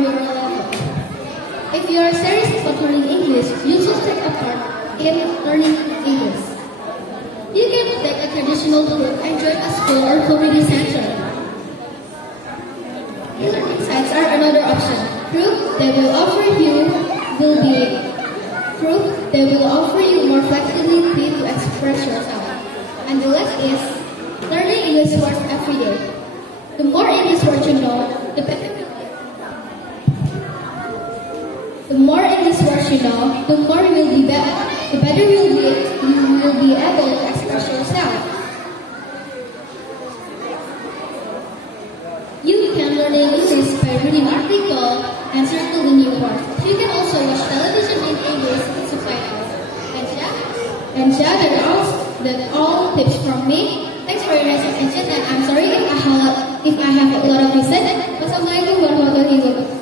your level. If you are serious about learning English, you should take a part in learning English. You can take a traditional route and join a school or community center. E-learning sites are another option. They will offer you more flexibility to express yourself. And the last is learning English words every day. The more English words you know, the better you will be able to express yourself. You can learn English by reading articles and circling new words. You can also watch television in English with subtitles. And yeah, that's all tips from me. Thanks for your attention, and I'm sorry if I have a lot of mistake. Wassalamualaikum warahmatullahi wabarakatuh.